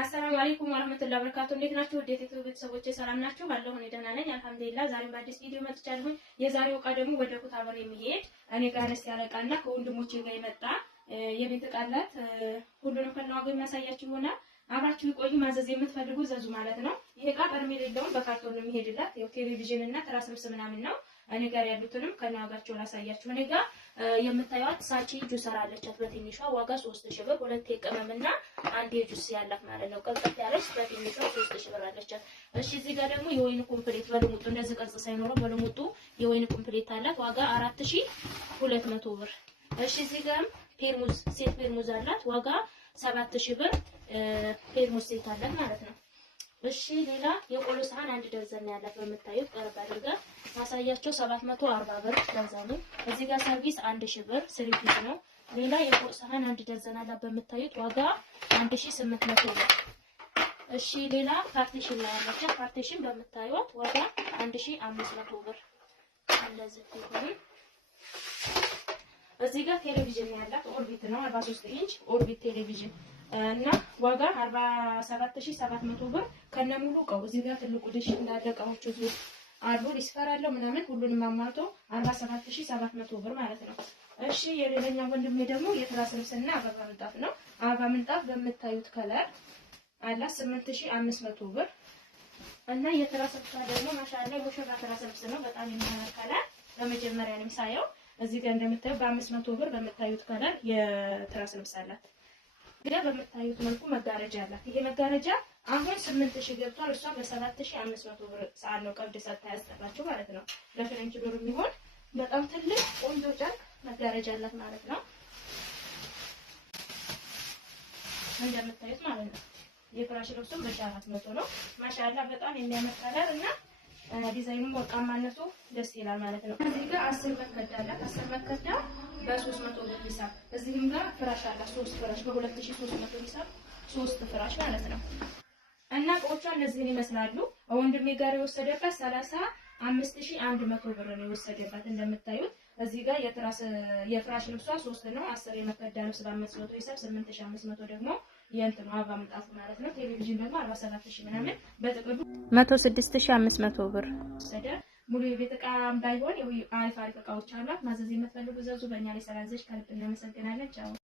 አሰላሙ አለይኩም ወራህመቱላሂ ወበረካቱ። እንዴት ናችሁ? ወዴት ቤተሰቦቼ ሰላም ናችሁ? አለሁ እኔ ደህና ነኝ አልሐምዱሊላህ። ዛሬም በአዲስ ቪዲዮ መጥቻለሁ። የዛሬው ዕቃ ደግሞ ወደ ኩታበር የሚሄድ እኔ ጋር አነስ ያለ ዕቃና ከወንድሞቼ ጋር የመጣ የቤት ዕቃ አላት። ሁሉንም ከነዋጋው የሚያሳያችሁ ይሆናል። አብራችሁ ይቆዩ። ማዘዝ የምትፈልጉ ዘዙ ማለት ነው። ይሄ ዕቃ በርሜል የለውም፣ በካርቶን ነው የሚሄድላት። ያው ቴሌቪዥን እና ትራስ ልብስ ምናምን ነው። እኔ ጋር ያሉትንም ከነዋጋቸው ላሳያችሁ። እኔ ጋር የምታዩት ሳቺ ጁሰር አለቻት በትንሿ ዋጋ 3000 ብር፣ ሁለት የቅመምና አንድ የጁስ ያላት ማለት ነው። ቀልጠፍ ያለች በትንሿ 3000 ብር አለቻት። እሺ እዚህ ጋር ደግሞ የወይን ኮምፕሌት በልሙጡ እንደዚህ ቅርጽ ሳይኖረው በልሙጡ የወይን ኮምፕሌት አላት ዋጋ 4200 ብር። እሺ እዚህ ጋርም ፔርሙዝ ሴት ፔርሙዝ አላት ዋጋ 7000 ብር። ፔርሙዝ ሴት አላት ማለት ነው። እሺ ሌላ የቆሎ ሳህን አንድ ደርዘን ያላት በምታዩት ቀረብ አድርጋ ማሳያቸው 740 ብር ደርዘኑ። እዚህ ጋር ሰርቪስ 1000 ብር ስሪፒስ ነው። ሌላ የቆሎ ሳህን አንድ ደርዘን አላት በምታዩት ዋጋ 1800 ብር። እሺ ሌላ ፓርቲሽን ላይ ያለች ፓርቲሽን በምታዩት ዋጋ 1500 ብር እንደዚህ ይሆናል። እዚህ ጋር ቴሌቪዥን ያላት ኦርቢት ነው 43 ኢንች ኦርቢት ቴሌቪዥን እና ዋጋ 47700 ብር ከነሙሉ እቃው። እዚህ ጋር ትልቁ ድሽ እንዳለ እቃዎቹ አሉ ሪስፈር አለው ምናምን ሁሉንም አሟልቶ 47700 ብር ማለት ነው። እሺ የሌላኛው ወንድሜ ደግሞ የትራስ ልብስና አበባ ምንጣፍ ነው። አበባ ምንጣፍ በምታዩት ከለር አላ 8500 ብር እና የትራስ ልብስ ደግሞ ማሻአላ ሙሽራ ትራስ ልብስ ነው። በጣም የሚያምር ከለር በመጀመሪያ ነው ሳየው። እዚህ ጋር እንደምታዩ በ500 ብር በምታዩት ከለር የትራስ ልብስ አላት። ግን በምታዩት መልኩ መጋረጃ አላት። ይሄ መጋረጃ አሁን 8000 ገብቷል። እሷ በ7500 ብር ሰዓት ነው ቀብድ ሰጥታ ያስጠራችሁ ማለት ነው። ለፍሬንች ዶር የሚሆን በጣም ትልቅ ቆንጆ ጨርቅ መጋረጃ አላት ማለት ነው። እንደምታዩት ማለት ነው። የፍራሽ ልብሱም በ400 ነው። ማሻአላ በጣም የሚያምር ከለር እና ዲዛይኑም ወርቃማነቱ ደስ ይላል ማለት ነው። እዚህ ጋር 10 መከዳ አላት። 10 መከዳ በ300 ብር ሂሳብ። እዚህም ጋር ፍራሽ አላት 3 ፍራሽ በ2300 ሂሳብ 3 ፍራሽ ማለት ነው። እና እቃዎቿ እነዚህን ይመስላሉ። ወንድሜ ጋር የወሰደበት 35100 ብር ነው የወሰደበት። እንደምታዩት እዚህ ጋር የፍራሽ ልብሷ 3 ነው። 10 የመከዳ ልብስ በ500 ሂሳብ 8500 ደግሞ የእንትኑ አበባ ምንጣፍ ማለት ነው። ቴሌቪዥን ደግሞ 47000 ምናምን በጥቅሉ 106500 ብር ወሰደ። ሙሉ የቤት ዕቃ ባይሆን አሪፍ እቃዎች አሏት። ማዘዝ የምትፈልጉ ዘዙ። በእኛ ላይ ስላዘዝሽ ከልብ እናመሰግናለን። ቻው